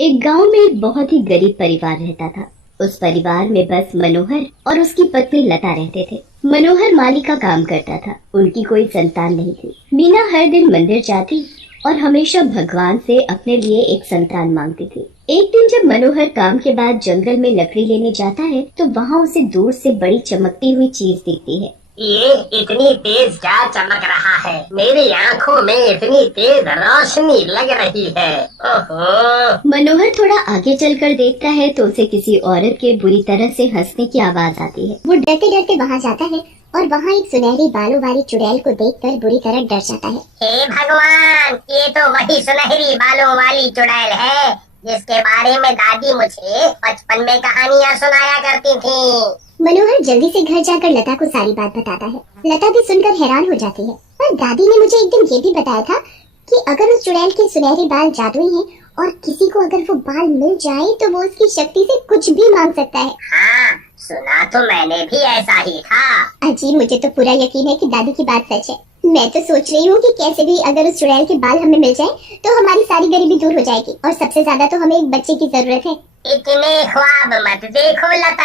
एक गांव में एक बहुत ही गरीब परिवार रहता था। उस परिवार में बस मनोहर और उसकी पत्नी लता रहते थे। मनोहर माली का काम करता था। उनकी कोई संतान नहीं थी। मीना हर दिन मंदिर जाती और हमेशा भगवान से अपने लिए एक संतान मांगती थी। एक दिन जब मनोहर काम के बाद जंगल में लकड़ी लेने जाता है तो वहाँ उसे दूर से बड़ी चमकती हुई चीज दिखती है। ये इतनी तेज क्या चमक रहा है? मेरी आंखों में इतनी तेज रोशनी लग रही है। ओहो! मनोहर थोड़ा आगे चलकर देखता है तो उसे किसी औरत के बुरी तरह से हंसने की आवाज आती है। वो डरते डरते वहाँ जाता है और वहाँ एक सुनहरी बालों वाली चुड़ैल को देखकर बुरी तरह डर जाता है। हे भगवान, ये तो वही सुनहरी बालों वाली चुड़ैल है जिसके बारे में दादी मुझे बचपन में कहानियाँ सुनाया करती थी। मनोहर जल्दी से घर जाकर लता को सारी बात बताता है। लता भी सुनकर हैरान हो जाती है। पर दादी ने मुझे एक दिन ये भी बताया था कि अगर उस चुड़ैल के सुनहरे बाल जादुई हैं और किसी को अगर वो बाल मिल जाए तो वो उसकी शक्ति से कुछ भी मांग सकता है। हाँ, सुना तो मैंने भी ऐसा ही था। अजी, मुझे तो पूरा यकीन है कि दादी की बात सच है। मैं तो सोच रही हूँ कि कैसे भी अगर उस चुड़ैल के बाल हमें मिल जाए तो हमारी सारी गरीबी दूर हो जाएगी और सबसे ज्यादा तो हमें एक बच्चे की जरूरत है। इतने ख्वाब मत देखो लता।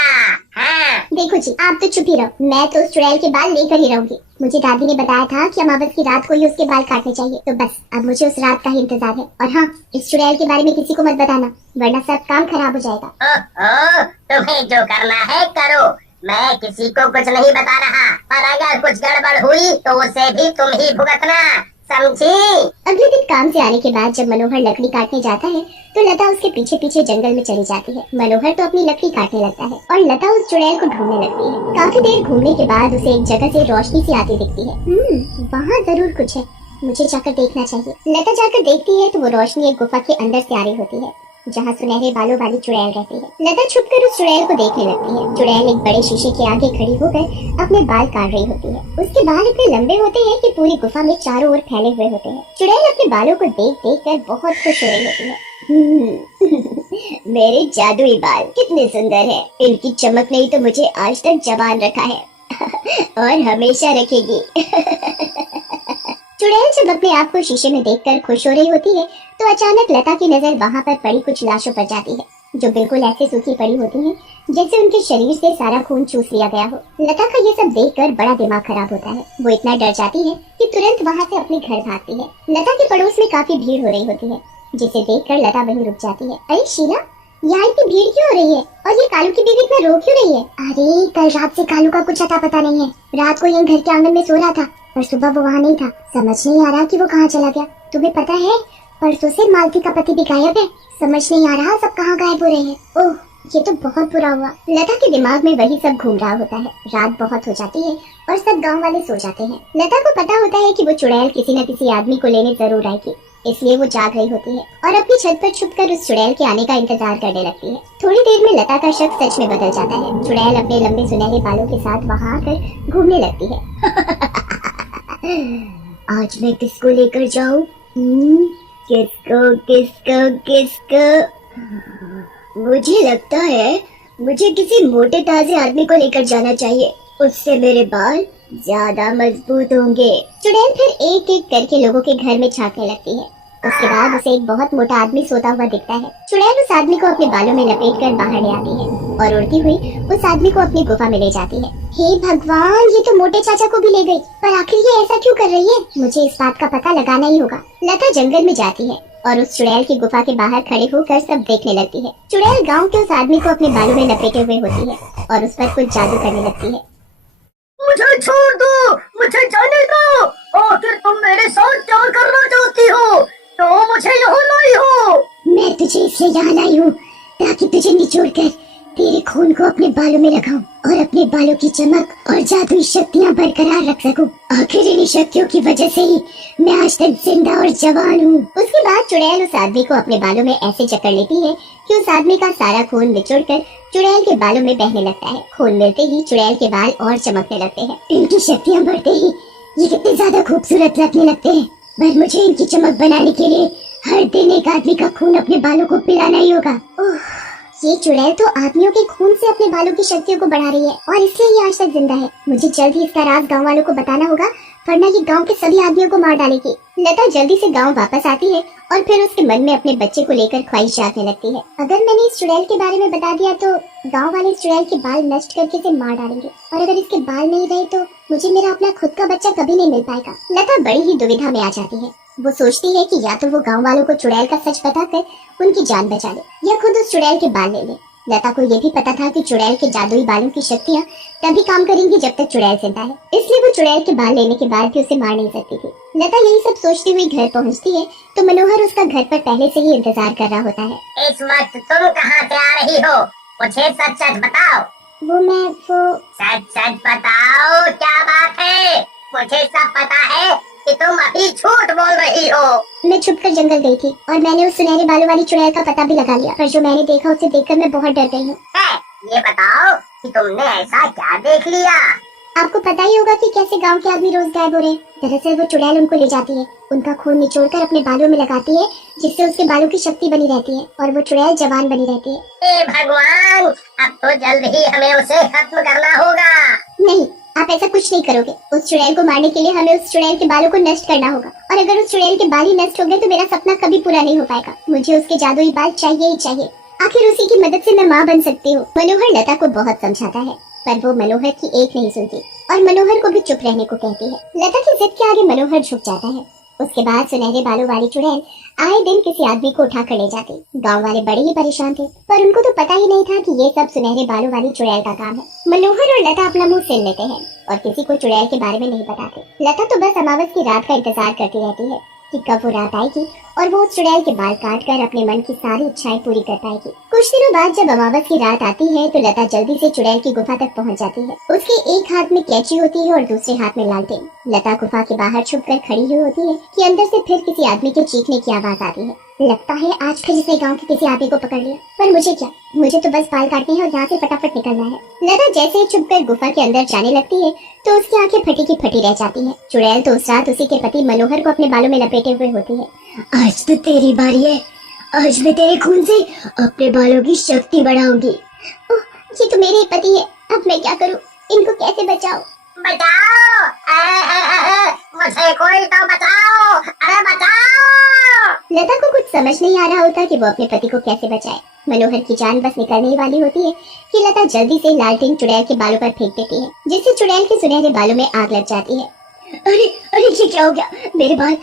हाँ, देखो जी, आप तो चुप ही रहो। मैं तो उस चुड़ैल के बाल लेकर ही रहूंगी। मुझे दादी ने बताया था कि अमावस की रात को ही उसके बाल काटने चाहिए। तो बस अब मुझे उस रात का ही इंतजार है। और हाँ, इस चुड़ैल के बारे में किसी को मत बताना वरना सब काम खराब हो जाएगा। ओहो, तुम्हें जो करना है करो। मैं किसी को कुछ नहीं बता रहा, पर अगर कुछ गड़बड़ हुई तो उसे भी तुम ही भुगतना, समझी? अगले दिन काम से आने के बाद जब मनोहर लकड़ी काटने जाता है तो लता उसके पीछे पीछे जंगल में चली जाती है। मनोहर तो अपनी लकड़ी काटने लगता है और लता उस चुड़ैल को ढूंढने लगती है। काफी देर घूमने के बाद उसे एक जगह से रोशनी सी आती दिखती है। वहाँ जरूर कुछ है, मुझे जाकर देखना चाहिए। लता जाकर देखती है तो वो रोशनी एक गुफा के अंदर से आ रही होती है जहाँ सुनहरे बालों वाली चुड़ैल रहती है। लता छुपकर उस चुड़ैल को देखने लगती है। चुड़ैल एक बड़े शीशे के आगे खड़ी होकर अपने बाल काट रही होती है। उसके बाल इतने लंबे होते हैं कि पूरी गुफा में चारों ओर फैले हुए होते हैं। चुड़ैल अपने बालों को देख देख कर बहुत खुश हो रही होती है। मेरे जादुई बाल कितने सुंदर हैं। इनकी चमक ने ही तो मुझे आज तक जवान रखा है और हमेशा रखेगी। चुड़ैल जब अपने आप को शीशे में देखकर खुश हो रही होती है तो अचानक लता की नजर वहाँ पर पड़ी कुछ लाशों पर जाती है जो बिल्कुल ऐसे सूखी पड़ी होती हैं जैसे उनके शरीर से सारा खून चूस लिया गया हो। लता का ये सब देखकर बड़ा दिमाग खराब होता है। वो इतना डर जाती है कि तुरंत वहाँ से अपने घर भागती है। लता के पड़ोस में काफी भीड़ हो रही होती है जिसे देखकर लता वहीं रुक जाती है। अरे शीला, यहाँ इतनी भीड़ क्यों हो रही है और ये कालू की बीवी इतना रो क्यों रही है? अरे कल रात से कालू का कुछ अता पता नहीं है। रात को यहीं घर के आंगन में सो रहा था पर सुबह वो वहाँ नहीं था। समझ नहीं आ रहा कि वो कहाँ चला गया। तुम्हें पता है परसों से मालती का पति भी गायब है। समझ नहीं आ रहा सब कहाँ गायब हो रहे हैं। ओह, ये तो बहुत बुरा हुआ। लता के दिमाग में वही सब घूम रहा होता है। रात बहुत हो जाती है और सब गांव वाले सो जाते हैं। लता को पता होता है कि वो चुड़ैल किसी न किसी आदमी को लेने जरूर आएगी, इसलिए वो जाग रही होती है और अपनी छत पर छुपकर उस चुड़ैल के आने का इंतजार करने लगती है। थोड़ी देर में लता का शक सच में बदल जाता है। चुड़ैल अपने लंबे सुनहरे बालों के साथ वहाँ आकर घूमने लगती है। आज मैं किसको लेकर जाऊं? किसको किसको किसको? मुझे लगता है मुझे किसी मोटे ताजे आदमी को लेकर जाना चाहिए, उससे मेरे बाल ज्यादा मजबूत होंगे। चुड़ैल फिर एक एक करके लोगों के घर में झांकने लगती है। उसके बाद उसे एक बहुत मोटा आदमी सोता हुआ दिखता है। चुड़ैल उस आदमी को अपने बालों में लपेट कर बाहर ले आती है और उड़ती हुई उस आदमी को अपनी गुफा में ले जाती है। हे भगवान, ये तो मोटे चाचा को भी ले गई। पर आखिर ये ऐसा क्यों कर रही है? मुझे इस बात का पता लगाना ही होगा। लता जंगल में जाती है और उस चुड़ैल की गुफा के बाहर खड़े होकर सब देखने लगती है। चुड़ैल गाँव के उस आदमी को अपने बालों में लपेटे हुए होती है और उस पर कुछ जादू करने लगती है। मुझे छोड़ दो, मुझे जाने दो। आखिर तुम मेरे साथ क्या करना चाहती हो? तो मुझे यहाँ लाई हो। मैं तुझे इसलिए यहाँ लाई हूँ ताकि तुझे निचोड़कर तेरे खून को अपने बालों में लगाऊं और अपने बालों की चमक और जादुई शक्तियाँ बरकरार रख सकूं। आखिर इन शक्तियों की वजह से ही मैं आज तक जिंदा और जवान हूँ। उसके बाद चुड़ैल उस आदमी को अपने बालों में ऐसे जकड़ लेती है कि उस आदमी का सारा खून निचोड़कर चुड़ैल के बालों में बहने लगता है। खून मिलते ही चुड़ैल के बाल और चमकने लगते हैं। इनकी शक्तियाँ बढ़ते ही ये कितने ज्यादा खूबसूरत लगने लगते हैं। पर मुझे इनकी चमक बनाने के लिए हर दिन एक आदमी का खून अपने बालों को पिलाना ही होगा। ओह, ये चुड़ैल तो आदमियों के खून से अपने बालों की शक्तियों को बढ़ा रही है और इसलिए ये आज तक जिंदा है। मुझे जल्द ही इसका राज गांव वालों को बताना होगा, वरना ये गांव के सभी आदमियों को मार डालेगी। लता जल्दी से गांव वापस आती है और फिर उसके मन में अपने बच्चे को लेकर ख्वाहिश जागने लगती है। अगर मैंने इस चुड़ैल के बारे में बता दिया तो गांव वाले इस चुड़ैल के बाल नष्ट करके इसे मार डालेंगे, और अगर इसके बाल नहीं रहे तो मुझे मेरा अपना खुद का बच्चा कभी नहीं मिल पाएगा। लता बड़ी ही दुविधा में आ जाती है। वो सोचती है कि या तो वो गांव वालों को चुड़ैल का सच बताकर उनकी जान बचा ले या खुद उस चुड़ैल के बाल ले ले। लता को ये भी पता था कि चुड़ैल के जादुई बालों की शक्तियाँ तभी काम करेंगी जब तक चुड़ैल जिंदा है, इसलिए वो चुड़ैल के बाल लेने के बाद भी उसे मार नहीं सकती थी। लता यही सब सोचती हुई घर पहुंचती है तो मनोहर उसका घर पर पहले से ही इंतजार कर रहा होता है। इस वक्त तुम कहाँ से आ रही हो? मुझे सच सच बताओ। वो सच सच बताओ, क्या बात है? मुझे सब पता है कि तुम अभी झूठ बोल रही हो। मैं छुपकर जंगल गई थी और मैंने उस सुनहरे बालों वाली चुड़ैल का पता भी लगा लिया, पर जो मैंने देखा उसे देखकर मैं बहुत डर गई हूँ। ये बताओ कि तुमने ऐसा क्या देख लिया? आपको पता ही होगा कि कैसे गांव के आदमी रोज गायब हो रहे हैं। दरअसल वो चुड़ैल उनको ले जाती है, उनका खून निचोड़कर अपने बालों में लगाती है, जिससे उसके बालों की शक्ति बनी रहती है और वो चुड़ैल जवान बनी रहती है। हे भगवान, अब तो जल्द ही हमें उसे खत्म करना होगा। नहीं, आप ऐसा कुछ नहीं करोगे। उस चुड़ैल को मारने के लिए हमें उस चुड़ैल के बालों को नष्ट करना होगा, और अगर उस चुड़ैल के बाल ही नष्ट हो गए तो मेरा सपना कभी पूरा नहीं हो पाएगा। मुझे उसके जादुई बाल चाहिए ही चाहिए, आखिर उसी की मदद से मैं माँ बन सकती हूँ। मनोहर लता को बहुत समझाता है, पर वो मनोहर की एक नहीं सुनती और मनोहर को भी चुप रहने को कहती है। लता की जिद के आगे मनोहर झुक जाता है। उसके बाद सुनहरे बालों वाली चुड़ैल आए दिन किसी आदमी को उठा कर ले जाती। गांव वाले बड़े ही परेशान थे, पर उनको तो पता ही नहीं था कि ये सब सुनहरे बालों वाली चुड़ैल का काम है। मनोहर और लता अपना मुंह सिल लेते हैं और किसी को चुड़ैल के बारे में नहीं बताते। लता तो बस अमावस की रात का इंतजार करती रहती है कि कब वो रात आएगी और वो उस चुड़ैल के बाल काट कर अपने मन की सारी इच्छाएं पूरी कर पाएगी। कुछ दिनों बाद जब अमावस की रात आती है तो लता जल्दी से चुड़ैल की गुफा तक पहुंच जाती है। उसके एक हाथ में कैंची होती है और दूसरे हाथ में लालटेन। लता गुफा के बाहर छुपकर खड़ी हुई होती है कि अंदर से फिर किसी आदमी के चीखने की आवाज आती है। लगता है आज फिर इसने गांव के किसी आदमी को पकड़ लिया, पर मुझे क्या, मुझे तो बस बाल काटने हैं और यहाँ से फटाफट निकलना है। लता जैसे ही छुपकर गुफा के अंदर जाने लगती है तो उसकी आंखें फटी की फटी रह जाती हैं। चुड़ैल तो उस रात उसी के पति मनोहर को अपने बालों में लपेटे हुए होती है। आज तो तेरी बारी है, आज मैं तेरे खून से अपने बालों की शक्ति बढ़ाऊंगी। ये तो मेरे ही पति है, अब मैं क्या करूँ, इनको कैसे बचाऊं? बचाओ, मुझे कोई तो बचाओ, अरे बचाओ। लता को कुछ समझ नहीं आ रहा होता कि वो अपने पति को कैसे बचाए। मनोहर की जान बस निकलने ही वाली होती है कि लता जल्दी से लालटेन चुड़ैल के बालों पर फेंक देती है, जिससे चुड़ैल के सुनहरे बालों में आग लग जाती है। अरे अरे ये क्या हो गया? मेरे बाल,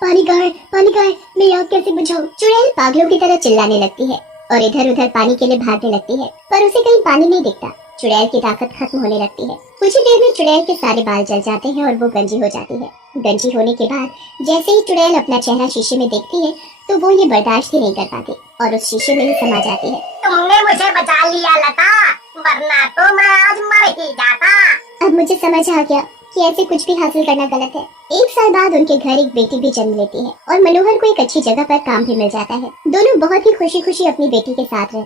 पानी कहाँ है, पानी कहाँ है? मैं आग कैसे बुझाऊं? चुड़ैल पागलों की तरह चिल्लाने लगती है और इधर उधर पानी के लिए भागने लगती है, पर उसे कहीं पानी नहीं दिखता। चुड़ैल की ताकत खत्म होने लगती है। कुछ ही देर में चुड़ैल के सारे बाल जल जाते हैं और वो गंजी हो जाती है। गंजी होने के बाद जैसे ही चुड़ैल अपना चेहरा शीशे में देखती है तो वो ये बर्दाश्त ही नहीं कर पाती और उस शीशे में ही समा जाती है। तुमने मुझे बचा लिया लता, वरना तो मैं आज मर ही जाता। अब मुझे समझ आ गया कि ऐसे कुछ भी हासिल करना गलत है। 1 साल बाद उनके घर एक बेटी भी जन्म लेती है और मनोहर को एक अच्छी जगह पर काम भी मिल जाता है। दोनों बहुत ही खुशी खुशी अपनी बेटी के साथ रहते हैं।